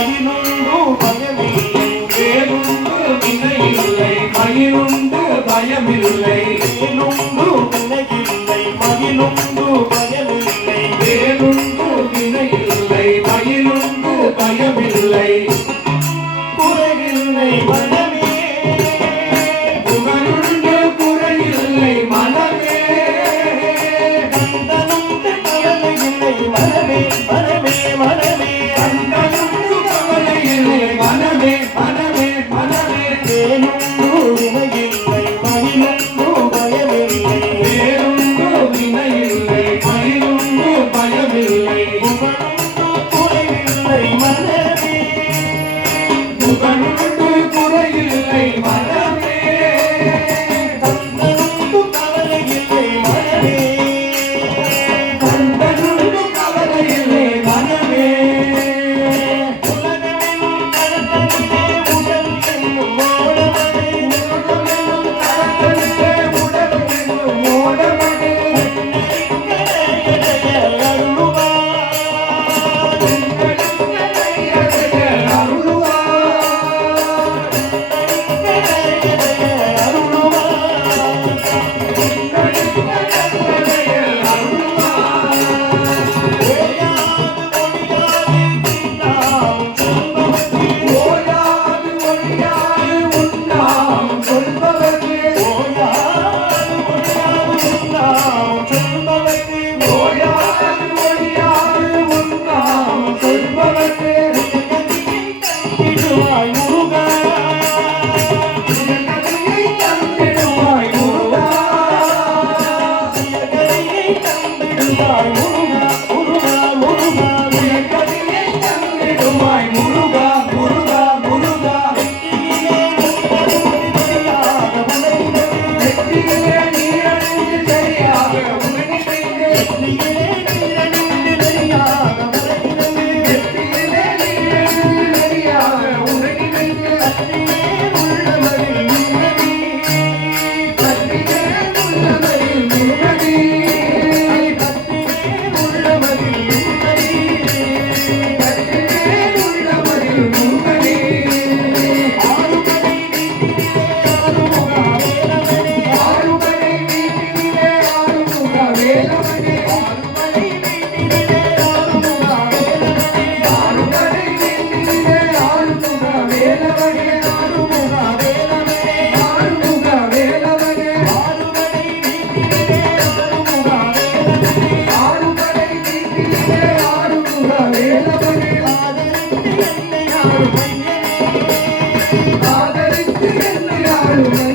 மகிழுண்டு பயமில்லை வேலுண்டு வினையில்லை மகிழுண்டு பயமில்லை வேலுண்டு வினையில்லை மகிழுண்டு பயமில்லை குறைவில்லை மனமே புகழுண்டு குறையில்லை மனமே கந்தனுண்டு கவலையில்லை மனமே மனமே மனமே கந்தனுண்டு கவலையில்லை மனமே மனமே மனமே வேலுண்டு வினையில்லை மகிழுண்டு பயமில்லை வேலுண்டு வினையில்லை மகிழுண்டு பயமில்லை புகழுண்டு குறைவில்லை மனமே புகழுண்டு குறையில்லை மனமே கந்தனுண்டு கவலையில்லை மனமே கந்தனுண்டு கவலையில்லை மனமே உலகமெனும் கடலிலே உடல் என்னும் ஓடமனே உலகமெனும் கடலிலே உடல் என்னும் ஓடமனே கரையடைய அருளுவார் கரையடைய அருளுவார் கரையடைய அருளுவார் கரையடைய அருளுவார் ஓயாது ஒழியாது உண்ணாம் சொல்பவர்க்கு ஓயாது ஒழியாது உண்ணாம் சொல்பவர்க்கு தந்திடுவாய் முருகா கதையை தந்திடுவாய் முருகா கதையை தந்திடுவாய் முருகா முருகா முருகா கதையை தந்திடுவாய் முருகா முருகா முருகா வெற்றியிலே நீரணிந்து சரியாக உணர்ந்து வெற்றியிலே நீரணிந்து சரியாக உணர்ந்து உள்ளவரில் நிம்மதி உள்ளவரில் நிம்மதி உள்ளவரில் நிம்மதி உள்ளவரில் நிம்மதி ஆறுபடை வீட்டிலே ஆறுமுக வேலவனே ஆறுபடை வீட்டிலே ஆறுமுக வேலவனே ஆறுமுக வேலவனே ஆறுமுக வேலவனே ஆறுபடை வீட்டிலே ஆறுமுக வேலவனே ஆதரித்து என்னை ஆளும்